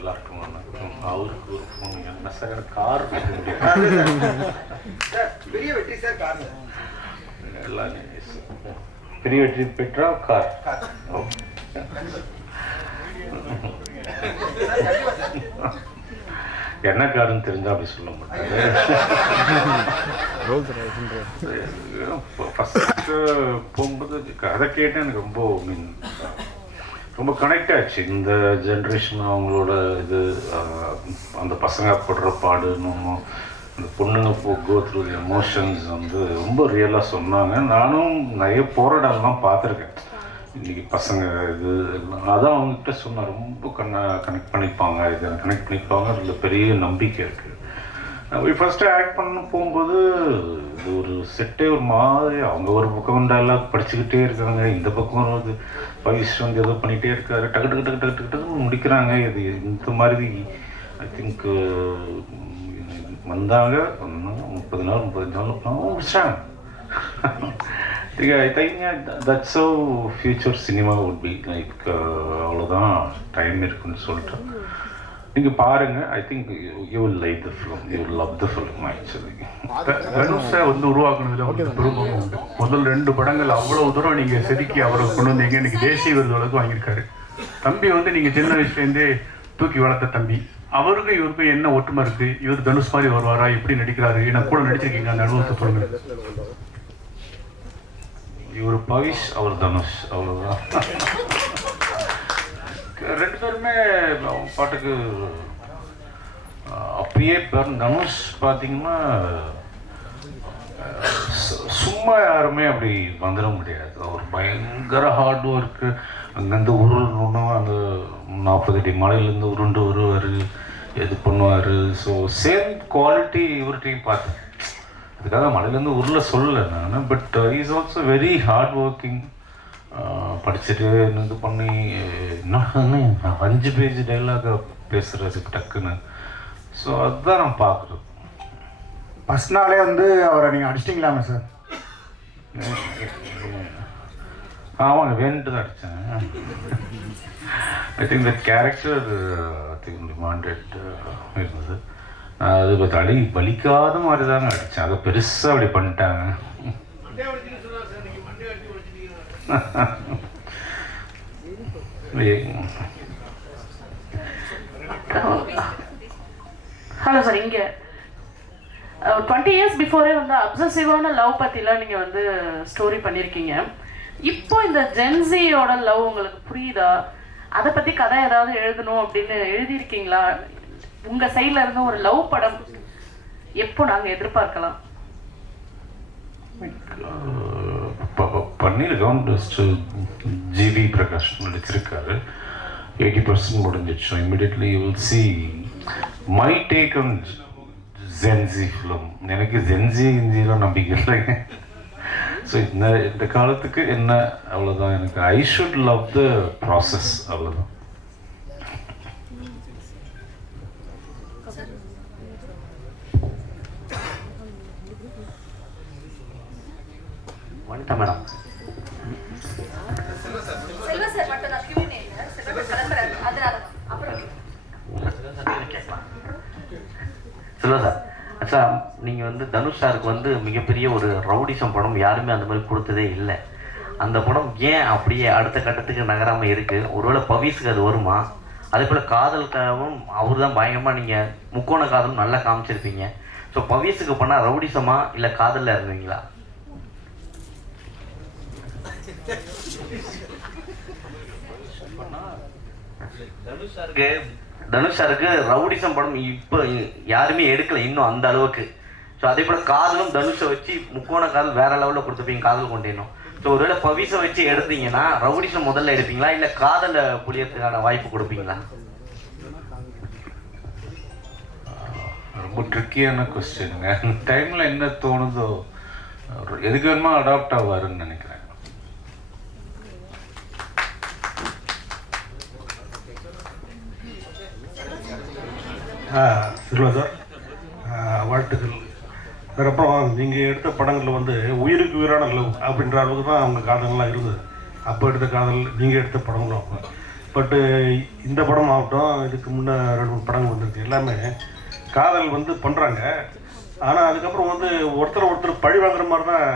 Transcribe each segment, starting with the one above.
எல்லாருக்கும் வணக்கம். அவருக்கு ஒரு ஃபோன் என்ன சார் கார் பெரிய வெற்றி சார் கார் எல்லாம் பெரிய வெற்றி பெற்றா கார். என்ன காருன்னு தெரிஞ்சா அப்படி சொல்ல மாட்டாங்க. ஃபஸ்ட்டு போகும்போது கதை கேட்டு எனக்கு ரொம்ப கனெக்ட் ஆச்சு. இந்த ஜென்ரேஷன் அவங்களோட இது அந்த பசங்க படுற பாடு, அந்த பொண்ணுங்க கோ த்ரூ எமோஷன்ஸ் ரொம்ப ரியலாக சொன்னாங்க. நானும் நிறைய போராடலாம் பார்த்துருக்கேன். இன்றைக்கி பசங்க இது அதான் அவங்ககிட்ட சொன்னால் ரொம்ப கனெக்ட் பண்ணிப்பாங்க, இதை கனெக்ட் பண்ணிப்பாங்க. அதில் பெரிய நம்பிக்கை இருக்குது. ஃபஸ்ட்டு ஆக்ட் பண்ண போகும்போது இது ஒரு செட்டே ஒரு மாதிரி, அவங்க ஒரு பக்கம் டைலாக் படிச்சுக்கிட்டே இருக்காங்க, இந்த பக்கம் ஒரு பவிஷ் ஏதோ பண்ணிகிட்டே இருக்காரு, டக்கு டக்கு டக்கு டக்கு டக்கு முடிக்கிறாங்க. இது இந்த மாதிரி ஐ திங்க் வந்தாங்க 30 நாள் 35 நாள் முடிச்சாங்க. I think that's how future cinema would be like. அவ்வளோதான் டைம் இருக்குன்னு சொல்லிட்டு நீங்கள் பாருங்கள். I think you will like the film, you will love the film. Actually தனுஷை உருவாக்குனதுல பெருமையும் உண்டு. முதல் 2 படங்கள் அவ்வளோ தூரம் நீங்கள் செதுக்கி அவரை கொண்டு வந்தீங்க. இன்னைக்கு தேசிய விருது அளவுக்கு வாங்கியிருக்காரு. தம்பி நீங்கள் சின்ன வயசுலேருந்தே தூக்கி வளர்த்த தம்பி. அவருக்கும் இவருக்கும் என்ன ஒற்றுமை இருக்குது? இவர் தனுஷ் மாதிரி வருவாரா? எப்படி நடிக்கிறாரு? ஏன்னா கூட நடிச்சிருக்கீங்க, அந்த அனுபவத்தை சொல்லுங்கள். இவர் பவிஷ், அவர் தனுஷ், அவ்வளோதான். 2 பேருமே பாட்டுக்கு அப்படியே தனுஷ் பார்த்தீங்கன்னா சும்மா யாருமே அப்படி வந்துட முடியாது. அவர் பயங்கர ஹார்ட் ஒர்க்கு. அங்கேருந்து உருளணும், அந்த 40 அடி மலையிலேருந்து உருண்டு வருவார், இது பண்ணுவார். ஸோ சேம் குவாலிட்டி இவர்கிட்டையும் பார்த்தேன். அதுக்காக மலையிலேருந்து உருள சொல்லலை நான். But is also very hard working. படிச்சுட்டு இது பண்ணி என்ன 5 பேஜ் டைலாக பேசுகிறது டக்குன்னு. ஸோ அதுதான் நான் பார்க்குறது. ஃபஸ்ட் நாளே அவரை நீங்கள் அடிச்சிட்டிங்களாமே சார்? ஆமாங்க, வேணுட்டு தான் அடித்தேன். I think the character I think demanded இருந்தது. அது வலிக்காத மாதிரி தாங்க அடித்தேன். அதை பெருசாக அப்படி பண்ணிட்டாங்க. ஹலோ சார், இங்கே 20 years பிஃபோரே அப்சசிவான லவ் பற்றிலாம் நீங்கள் ஸ்டோரி பண்ணியிருக்கீங்க. இப்போ இந்த ஜென்சியோட லவ் உங்களுக்கு புரியுதா? அதை பற்றி கதை ஏதாவது எழுதணும் அப்படின்னு எழுதியிருக்கீங்களா? உங்கள் சைடில் இருந்து ஒரு லவ் படம் எப்போ நாங்கள் எதிர்பார்க்கலாம்? பண்ணியிருக்கோம். ஜிவி பிரகாஷ் நடிச்சிருக்காரு. 80% முடிஞ்சிச்சு. Immediately you will see my take on Gen Z film. எனக்கு ஜென்சி இந்தியெலாம் நம்பிக்கை இல்லைங்க. ஸோ இந்த காலத்துக்கு என்ன, அவ்வளோதான். எனக்கு I should love the process, அவ்வளோதான். வந்துட்டேன் மேடம். செல்வா சார், ஆக்சுவலா நீங்கள் தனுஷ் சாருக்கு மிகப்பெரிய ஒரு ரவுடிசம் படம் யாருமே அந்த மாதிரி கொடுத்ததே இல்லை. அந்த படம் ஏன் அப்படியே அடுத்த கட்டத்துக்கு நகராமல் இருக்குது? ஒருவேளை பவிஸுக்கு அது வருமா? அதே போல் காதலுக்காகவும் அவர் தான் பயங்கரமாக நீங்கள் முக்கோண காதலும் நல்லா காமிச்சிருப்பீங்க. ஸோ பவிஸுக்கு பண்ணால் ரவுடிசமா இல்லை காதலில் இருந்தீங்களா? தனுஷ் சாருக்கு ரவுடிசம் படம் இப்போ யாருமே எடுக்கல இன்னும் அந்த அளவுக்கு. ஸோ அதே போல் காதலும் தனுஷை வச்சு முக்கோண காதல் வேற லெவலில் கொடுத்துப்பீங்க, காதல் கொண்டேனும். ஸோ ஒருவேளை பவிஸை வச்சு எடுத்தீங்கன்னா ரவுடிசம் முதல்ல எடுப்பீங்களா இல்லை காதலை புளியறதுக்கான வாய்ப்பு கொடுப்பீங்களா? ரொம்ப ட்ரிக்கியான கொஸ்டினுங்க. அந்த டைமில் என்ன தோணுதோ எதுக்கு வேணுமா அடாப்ட் ஆவாருன்னு நினைக்கிறேன். சில்வா சார், வாழ்த்துக்கள் சார். அப்புறம் நீங்கள் எடுத்த படங்களில் உயிருக்கு உயிரான லவ் அப்படின்ற அளவுக்கு தான் அவங்க காதல்லாம் இருந்தது. அப்போ எடுத்த காதல், நீங்கள் எடுத்த படங்களும் அப்போ பட்டு இந்த படம் ஆகட்டும், இதுக்கு முன்னே 2-3 படங்கள் வந்திருக்கு, எல்லாமே காதல் வந்து பண்ணுறாங்க. ஆனால் அதுக்கப்புறம் வந்து ஒருத்தர் பழி வாங்குற மாதிரி தான்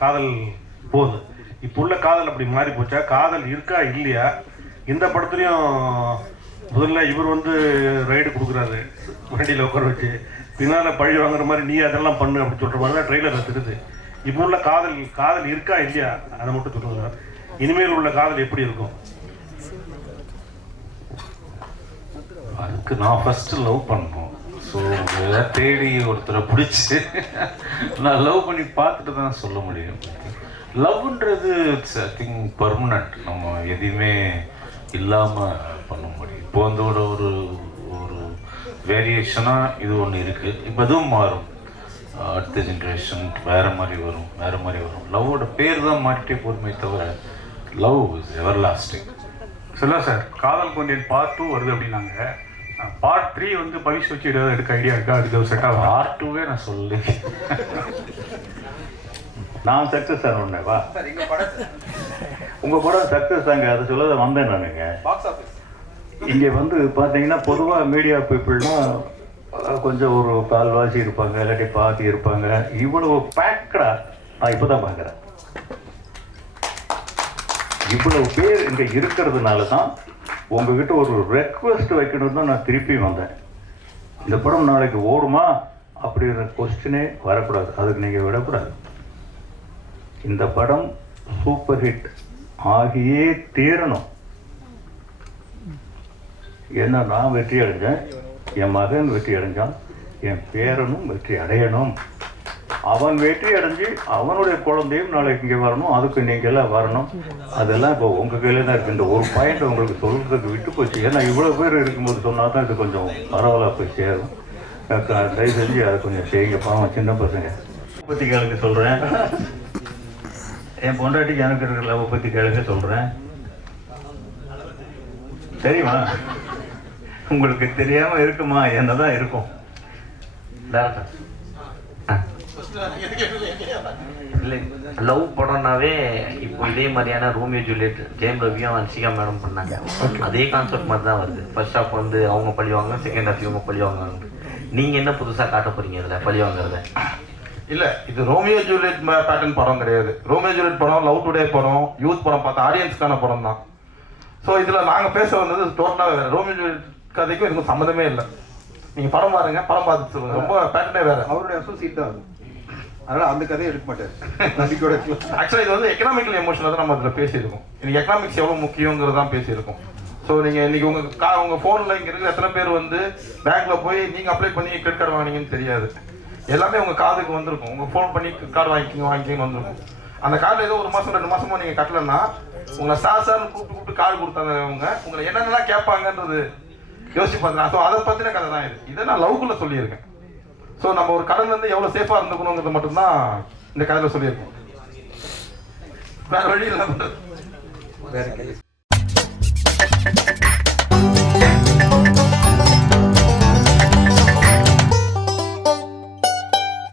காதல் போகுது. இப்போ உள்ள காதல் அப்படி மாறி போச்சா? காதல் இருக்கா இல்லையா? இந்த படத்துலையும் முதல்ல இவர் வந்து ரைடு கொடுக்குறாரு, வண்டியில் உட்கார வச்சு, பின்னால் பழி வாங்குற மாதிரி நீ அதெல்லாம் பண்ணு அப்படி சொல்கிற மாதிரி தான் ட்ரெய்லர் தெரியுது. இப்போ உள்ள காதல் இருக்கா இல்லையா அதை மட்டும் சொல்லுங்க. இனிமேல் உள்ள காதல் எப்படி இருக்கும்? அதுக்கு நான் ஃபஸ்ட்டு லவ் பண்ணணும். ஸோ தேடி ஒருத்தரை பிடிச்சி நான் லவ் பண்ணி பார்த்துட்டு தான் சொல்ல முடியும். லவ்ன்றது இட்ஸ் ஐ திங்க் பர்மனண்ட். நம்ம எதையுமே இல்லாமல் பண்ண முடியும். இப்போ வந்து ஒரு வேரியேஷனாக இது ஒன்று இருக்குது. இப்போ அதுவும் மாறும். அடுத்த ஜென்ரேஷன் வேறு மாதிரி வரும். லவ்வோட பேர் தான் மாறிட்டே போதுமே தவிர லவ் இஸ் எவர் லாஸ்டிங். சொல்ல சார், காதல் கொண்டேன் பார்ட் 2 வருது அப்படின்னாங்க. பார்ட் 3 வந்து பவிஷ் வச்சு ஏதாவது எடுக்க ஐடியா இருக்கா? அதுக்கு செட் ஆகும். பார்ட் 2வே நான் சொல்லி நான் சக்ஸஸ் ஆனேவா? உங்கள் படம் சக்ஸஸ் தாங்க, அதை சொல்ல வந்தேன் நானுங்க. இங்கே வந்து பார்த்தீங்கன்னா பொதுவாக மீடியா பீப்புள்னால் கொஞ்சம் ஒரு கால்வாசி இருப்பாங்க, இல்லாட்டி பாதி இருப்பாங்க. இவ்வளவு பேக்கடா நான் இப்போ தான் பார்க்குறேன். இவ்வளவு பேர் இங்கே இருக்கிறதுனால தான் உங்ககிட்ட ஒரு ரெக்வெஸ்ட் வைக்கணும் தான் நான் திருப்பி வந்தேன். இந்த படம் நாளைக்கு ஓடுமா அப்படிங்கிற கொஸ்டினே வரக்கூடாது, அதுக்கு நீங்கள் விடக்கூடாது. இந்த படம் சூப்பர் ஹிட் ஆகியே தீரணும். ஏன்னா நான் வெற்றி அடைஞ்சேன், என் மகன் வெற்றி அடைஞ்சான், என் பேரனும் வெற்றி அடையணும். அவன் வெற்றி அடைஞ்சு அவனுடைய குழந்தையும் நாளைக்கு இங்கே வரணும், அதுக்கு நீங்கள் எல்லாம் வரணும். அதெல்லாம் இப்போ உங்கள் கையில் தான் இருக்குது. இந்த ஒரு பாயிண்ட் உங்களுக்கு சொல்கிறதுக்கு விட்டு போச்சு. ஏன்னா இவ்வளோ பேர் இருக்கும்போது சொன்னால் தான் இது கொஞ்சம் பரவாயில்ல போய் சேரும். தயவு செஞ்சு அதை கொஞ்சம் செய்யுங்க. பாவம் சின்ன பசங்க. பற்றி கேளுங்க சொல்கிறேன். என் பொண்டாட்டிக்கு எனக்கு இருக்கிற லவ் பற்றி கேளுங்க சொல்கிறேன். தெரியுமா? உங்களுக்கு தெரியாமல் இருக்குமா? என்ன தான் இருக்கும். இல்லை, லவ் படம்னாவே இப்போ இதே மாதிரியான ரோமியோ ஜூலியட் ஜெயம் ரவியும் அன்சிகா மேடம் பண்ணாங்க. அதே கான்செப்ட் மாதிரி தான் வருது. ஃபர்ஸ்ட் ஹாஃப் வந்து அவங்க பழி வாங்க, செகண்ட் ஹாஃப் இவங்க பழி வாங்க. நீங்கள் என்ன புதுசாக காட்ட போறீங்க இதில் பழி வாங்குறத? இல்லை, இது ரோமியோ ஜூலியட் பேட்டர்ன் படம் கிடையாது. ரோமியோ ஜூலியட் படம், லவ் டுடே படம், யூத் படம் பார்த்த ஆடியன்ஸ்க்கான படம் தான். ஸோ இதில் நாங்கள் பேச வந்தது டோட்டலாக வேறு. ரோமியோ ஜூலியட் கதைக்கும் இதுக்கும் சம்மந்தமே இல்லை. நீங்கள் படம் பாருங்க, படம் பார்த்துட்டு சொல்லுங்கள். ரொம்ப பேட்டர்னே வேறு. அவருடைய அசோசியேட் தான் அது. அதனால் அந்த கதையை எடுக்க மாட்டார் நம்பிக்கையோட. ஆக்சுவலாக இது வந்து எக்கனாமிக்கல் எமோஷனாக தான் நம்ம அதில் பேசியிருக்கோம். இன்னைக்கு எக்கனாமிக்ஸ் எவ்வளோ முக்கியங்கிறது தான் பேசியிருக்கோம். ஸோ நீங்கள் இன்றைக்கி உங்கள் ஃபோனில் இங்கே இருக்கிற எத்தனை பேர் வந்து பேங்க்கில் போய் நீங்கள் அப்ளை பண்ணி கிரெடிட் கார்டு வாங்கினீங்கன்னு தெரியாது. எல்லாமே உங்கள் காதுக்கு வந்திருக்கும். உங்கள் ஃபோன் பண்ணி கார்டு வாங்கிக்கிங்க வந்திருக்கும். அந்த கார்டில் ஏதோ 1 மாதம் 2 மாதமோ நீங்கள் கட்டலைன்னா உங்களை சார்னு கூப்பிட்டு கார்டு கொடுத்தாங்க. உங்களை என்னென்னலாம் கேட்பாங்கன்றது யோசிச்சு பார்த்தேன். ஸோ அதை பற்றின கதை தான் இது. இதை நான் லவ்க்குள்ளே சொல்லியிருக்கேன். ஸோ நம்ம ஒரு கடன் வந்து எவ்வளோ சேஃபாக இருந்துக்கணுங்கிறது மட்டும்தான் இந்த கதையில் சொல்லியிருக்கோம். வேறு வழி இல்லை.